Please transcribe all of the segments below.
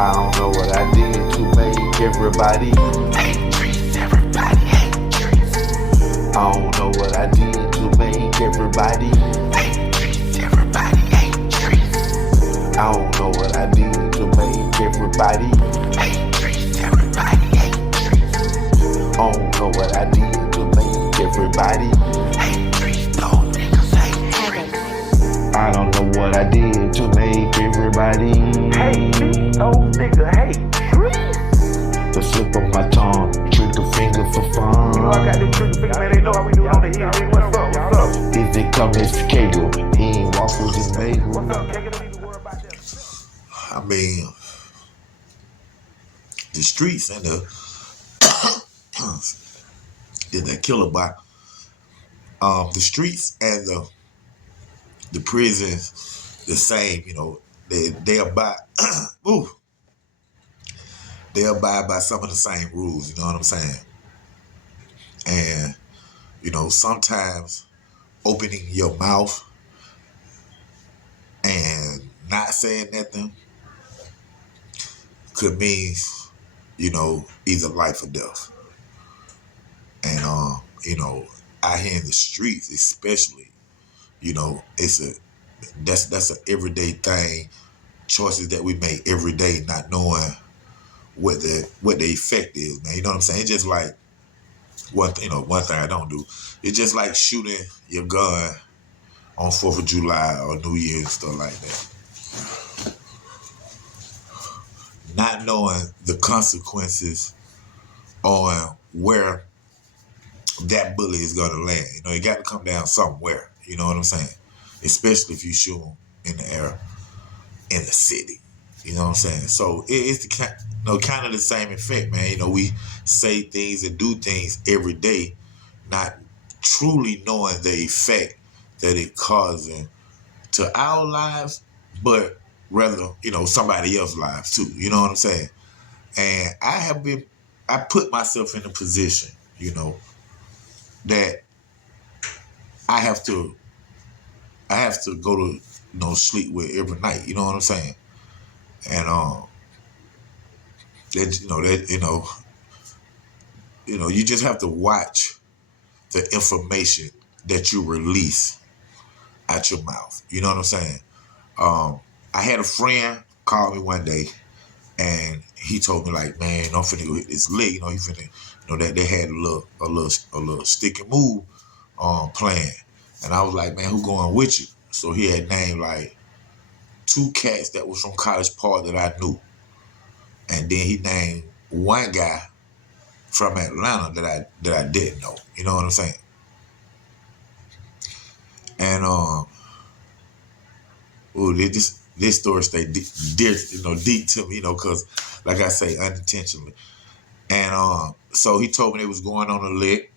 I don't know what I did to make everybody hate trees. Everybody hate trees. I don't know what I did to make everybody hate trees. Everybody hate trees. I don't know what I did to make everybody hate trees. Everybody hate trees. I don't know what I did to make everybody hate trees. No niggas hate trees. I don't know what I did to make everybody hate me. No nigga hate trees. The slip of my tongue, trigger finger for fun. You know I got this trigger finger, man. They know how we do it on the hill. What's up? What's up? Is it coming to Kegel? He ain't waffles and bagels. What's up, Kegel? Don't even worry about that. I mean, the streets and the did that killer by the streets and the prisons the same. You know, they abide. Ooh, they abide by some of the same rules. You know what I'm saying? And you know, sometimes opening your mouth and not saying nothing could mean, you know, either life or death. And you know, out here in the streets, especially, you know, that's an everyday thing. Choices that we make every day, not knowing what the effect is, man. You know what I'm saying? It's just like one thing I don't do. It's just like shooting your gun on 4th of July or New Year's and stuff like that. Not knowing the consequences on where that bullet is going to land. You know, it got to come down somewhere. You know what I'm saying? Especially if you shoot them in the air in the city. You know what I'm saying? So it's kind of the same effect, man. You know, we say things and do things every day, not truly knowing the effect that it causing to our lives, but rather, you know, somebody else's lives too. You know what I'm saying? And I put myself in a position, you know, that I have to go to, you know, sleep with every night. You know what I'm saying? And you just have to watch the information that you release out your mouth. You know what I'm saying? I had a friend call me one day, and he told me, like, man, I'm finna go hit this lick. You know, he finna, you know, that they had a little stick and move playing, and I was like, man, who going with you? So he had named like 2 cats that was from College Park that I knew, and then he named one guy from Atlanta that I didn't know. You know what I'm saying? And this story stayed deep to me, you know, because like I say, unintentionally. And so he told me they was going on a lick.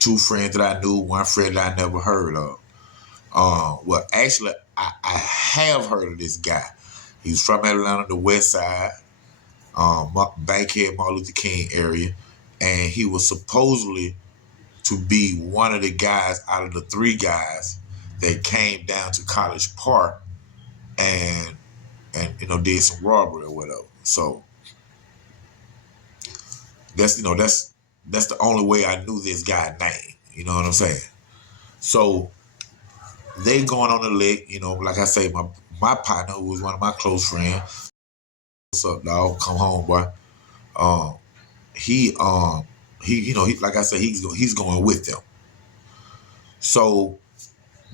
2 friends that I knew, 1 friend that I never heard of. Well, actually, I have heard of this guy. He's from Atlanta, the West Side, Bankhead, Martin Luther King area, and he was supposedly to be one of the guys out of the 3 guys that came down to College Park and you know, did some robbery or whatever. So that's the only way I knew this guy's name. You know what I'm saying? So they going on the lick, you know, like I say, my partner, who was one of my close friends, what's up, dog? Come home, boy. He you know, like I said, he's going with them. So,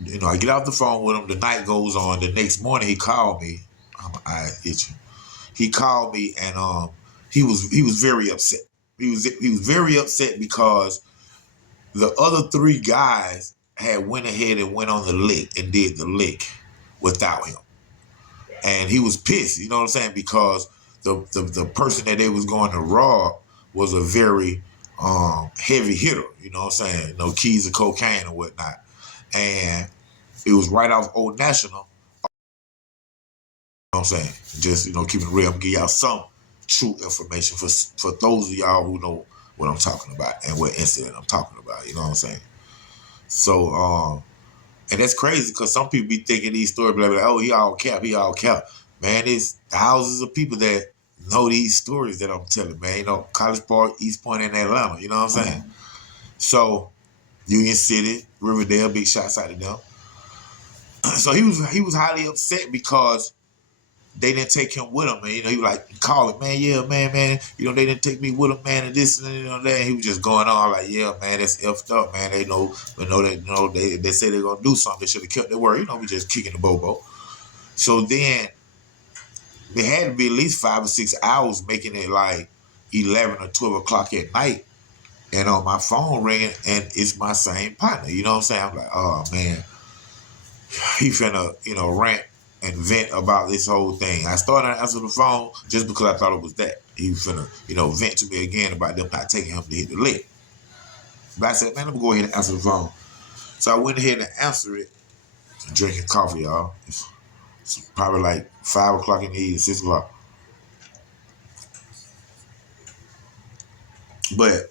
you know, I get off the phone with him. The night goes on. The next morning, he called me. My eye itching. He called me, and he was very upset. He was very upset because the other 3 guys had went ahead and went on the lick and did the lick without him, and he was pissed. You know what I'm saying? Because the person that they was going to rob was a very heavy hitter. You know what I'm saying? No keys of cocaine or whatnot, and it was right off Old National. You know what I'm saying? Just, you know, keeping it real. I'm gonna give y'all some true information for those of y'all who know what I'm talking about and what incident I'm talking about. You know what I'm saying? So, and that's crazy because some people be thinking these stories, blah, blah, oh, he all cap. man, there's thousands of people that know these stories that I'm telling, man. You know, College Park, East Point, and Atlanta. You know what I'm saying? So Union City, Riverdale, big shots out to them. So he was highly upset because they didn't take him with them, man. You know, he was like calling, man, yeah, man. You know, they didn't take me with them, man, and this and you know that. And he was just going on like, yeah, man, that's effed up, man. They know, they say they're gonna do something. They should have kept their word. You know, we just kicking the bobo. So then it had to be at least 5 or 6 hours, making it like 11 or 12 o'clock at night. And on my phone ringing, and it's my same partner. You know what I'm saying? I'm like, oh man, he finna, rant and vent about this whole thing. I started to answer the phone just because I thought it was that. He was finna, vent to me again about them not taking him to hit the lick. But I said, man, let me go ahead and answer the phone. So I went ahead and answered it, drinking coffee, y'all. It's probably like 5 o'clock in the evening, 6 o'clock. But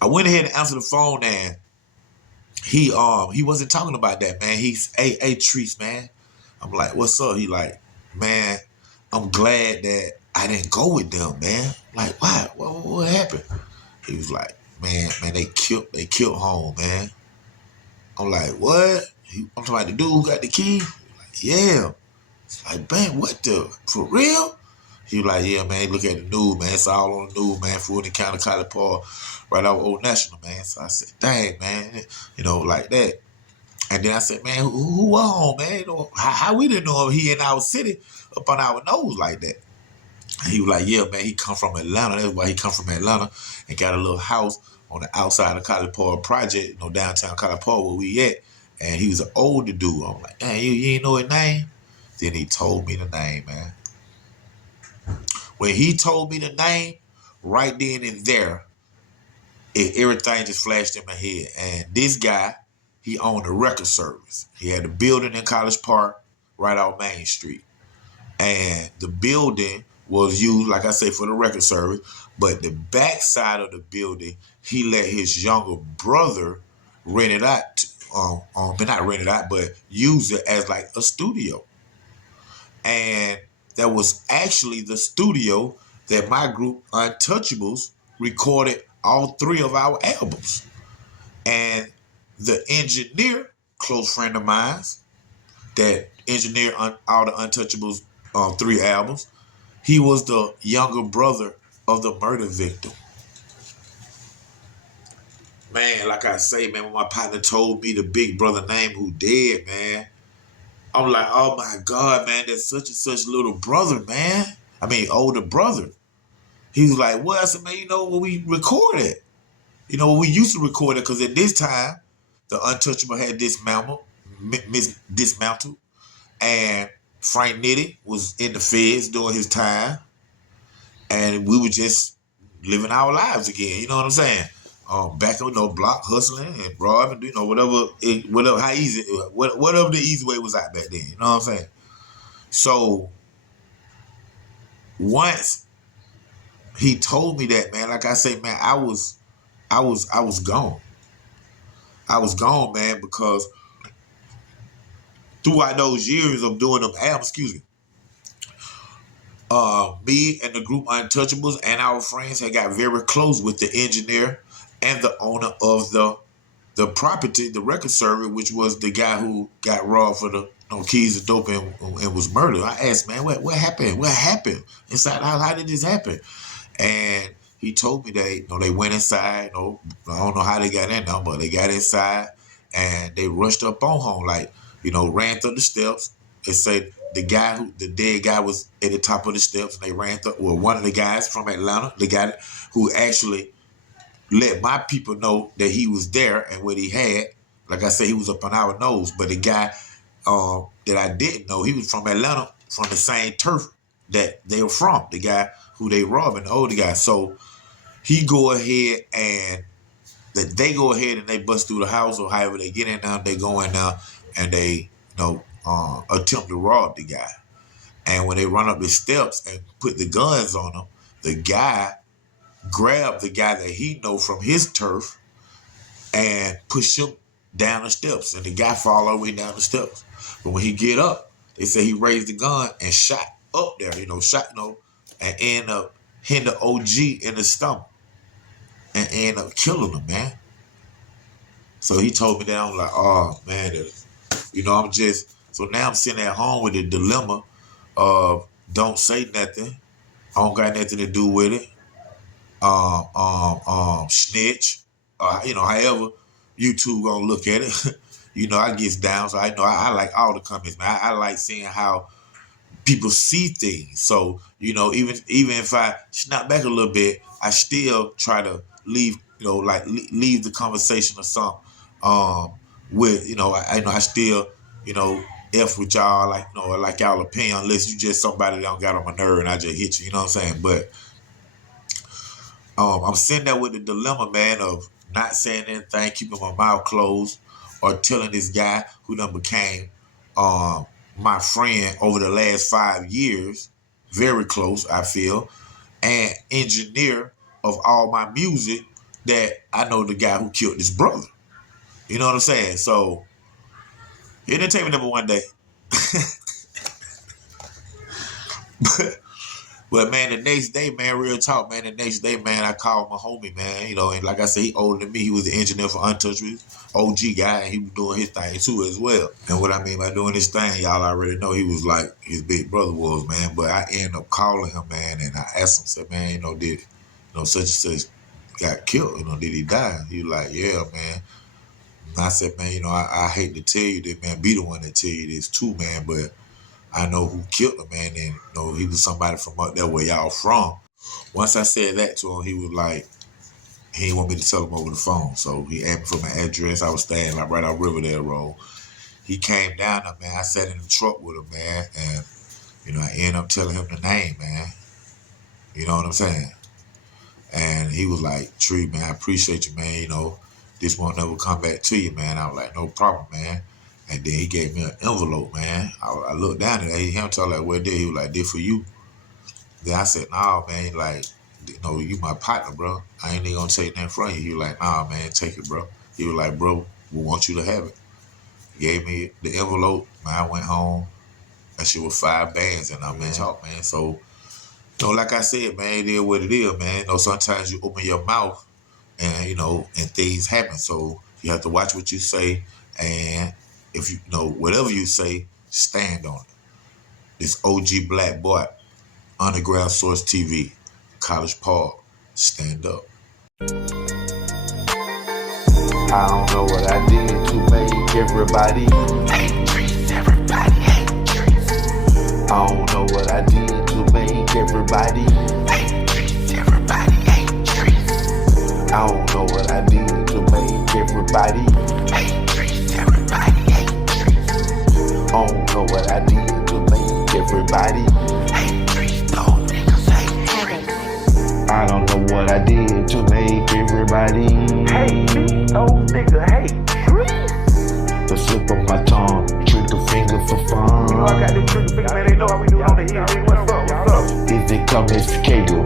I went ahead and answered the phone, and he wasn't talking about that, man. He's, hey, Treese, man. I'm like, what's up? He like, man, I'm glad that I didn't go with them, man. Like, why? What happened? He was like, man, they killed home, man. I'm like, what? I'm talking about the dude who got the key? Like, yeah. It's like, man, what the? For real? He was like, yeah, man, look at the news, man. It's all on the news, man. Fulton County, College Park, right out of Old National, man. So I said, dang, man, like that. And then I said, man, who was home, man? How we didn't know he in our city up on our nose like that? And he was like, yeah, man, he come from Atlanta. That's why he come from Atlanta and got a little house on the outside of College Park project, downtown College Park where we at. And he was an older dude. I'm like, man, you ain't know his name? Then he told me the name, man. When he told me the name, right then and there, everything just flashed in my head. And this guy, he owned a record service. He had a building in College Park right off Main Street. And the building was used, like I say, for the record service. But the back side of the building, he let his younger brother rent it out. But not rent it out, but use it as like a studio. And that was actually the studio that my group, Untouchables, recorded all 3 of our albums. And the engineer, close friend of mine, that engineered all the Untouchables 3 albums, he was the younger brother of the murder victim. Man, like I say, man, when my partner told me the big brother name who dead, man, I'm like, oh my God, man, that's such and such little brother, man. I mean, older brother. He was like, well, I said, man, when we recorded, we used to record it, because at this time, the Untouchable had dismantled, and Frank Nitty was in the feds doing his time, and we were just living our lives again. You know what I'm saying? Back in block hustling and robbing, whatever, how easy, whatever the easy way was out back then. You know what I'm saying? So once he told me that, man, like I say, man, I was gone. I was gone, man, because throughout those years of doing them albums, me and the group Untouchables and our friends had got very close with the engineer and the owner of the property, the record service, which was the guy who got robbed for the keys to dope and was murdered. I asked, man, what happened? What happened inside? How did this happen? And he told me they went inside. I don't know how they got in there, but they got inside and they rushed up on home, like, ran through the steps. They said the dead guy was at the top of the steps, and they ran through. Well, one of the guys from Atlanta, the guy who actually let my people know that he was there and what he had. Like I said, he was up on our nose. But the guy that I didn't know, he was from Atlanta, from the same turf that they were from. The guy who they robbed, the older guy. So they go ahead and they bust through the house, or however they get in now. They go in now and they attempt to rob the guy. And when they run up the steps and put the guns on him, the guy grabbed the guy that he know from his turf and push him down the steps. And the guy fall all the way down the steps. But when he get up, They say he raised the gun and shot up there, and ended up hitting the OG in the stomach and ended up killing him, man. So he told me that. I'm like, oh man, so now I'm sitting at home with the dilemma of don't say nothing. I don't got nothing to do with it. Snitch. However you two gonna look at it. I get down, so I like all the comments, man. I like seeing how people see things. So, even if I snap back a little bit, I still try to leave, leave the conversation or something. With, I still, F with y'all, like y'all opinion, unless you just somebody that don't got on my nerve and I just hit you, you know what I'm saying? But I'm sitting there with the dilemma, man, of not saying anything, keeping my mouth closed, or telling this guy who done became my friend over the last 5 years, very close, I feel, and engineer of all my music, that I know the guy who killed his brother. You know what I'm saying? So it didn't take me number one day. But man, the next day, man, real talk, man, the next day, man, I called my homie, man, and like I said, he older than me. He was the engineer for Untouchables, OG guy, and he was doing his thing too as well. And what I mean by doing his thing, y'all already know he was like his big brother was, man. But I ended up calling him, man, and I asked him, said, man, did, such and such got killed, did he die? He was like, yeah, man. And I said, man, I hate to tell you this, man, be the one that tell you this too, man, but I know who killed him, man, and he was somebody from up there where y'all from. Once I said that to him, he was like, he didn't want me to tell him over the phone. So he asked me for my address. I was staying like right out Riverdale Road. He came down there, man. I sat in the truck with him, man, and I ended up telling him the name, man. You know what I'm saying? And he was like, Tree, man, I appreciate you, man. This won't never come back to you, man. I was like, no problem, man. And then he gave me an envelope, man. I looked down at it. He told like, what did he was like, this for you? Then I said, nah, man, like, you my partner, bro. I ain't even gonna take that from you. He was like, nah, man, take it, bro. He was like, bro, we want you to have it. He gave me the envelope, man. I went home. That shit was 5 bands and I man talk, man. So, like I said, man, it is what it is, man. Sometimes you open your mouth and, and things happen. So you have to watch what you say, and if you whatever you say, stand on it. This OG Black Bart, Underground Source TV, College Park, stand up. I don't know what I did to make everybody hate trees. Everybody hate trees. I don't know what I did to make everybody hate trees. Everybody hate trees. I don't know what I did to make everybody hate trees. Everybody hate trees. I don't know what I did to make everybody hate trees. Those niggas hate trees. I don't know what I did to make everybody hate me. Those niggas hate trees. The slip of my tongue, trigger finger for fun. I got this trigger finger, man. They know how we do it on the hill. What's up? Is it come, Mr. Cable?